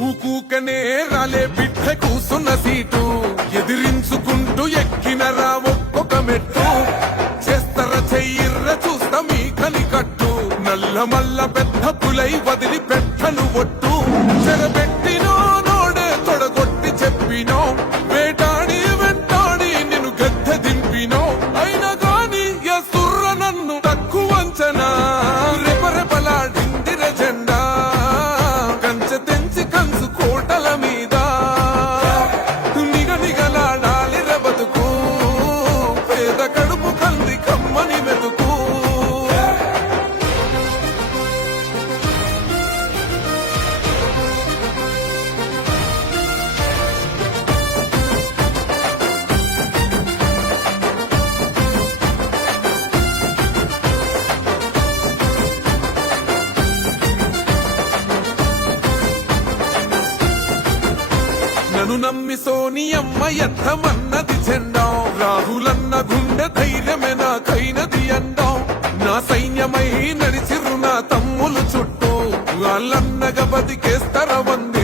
ఊకూకనే రాలే బిడ్డ కూసున్న సీటు ఎదిరించుకుంటూ ఎక్కినరా ఒక్కొక్క మెట్టు చేస్తర చెయ్యిర్ర చూస్తా మీ కనికట్టు నల్ల మల్ల పెద్ద పులై వదిలి పెట్టను ఒట్టు చెరబెట్టినో నోడే తొడగొట్టి చెప్పినో వేటాడి వెంటాడి నిన్ను గద్దె దింపినో అయినా గాని ఎసుర్ర నన్ను తక్కువ అంచనా రెపరెపలాడిందిర జెండా కంచె తెంచి కంచు కోటల మీద నిగ నిగలాడాలి బతుకు పేద కడుపు కంది కమ్మని మెతుకు నన్ను నమ్మి సోనియమ్మ ఎత్తమన్నది జెండా రాహులన్న గుండె ధైర్యమే నాకైనది అండా నా సైన్యమై నడిచిరు నా తమ్ములు చుట్టూ వాళ్ళన్నగా బతికేస్తర వంది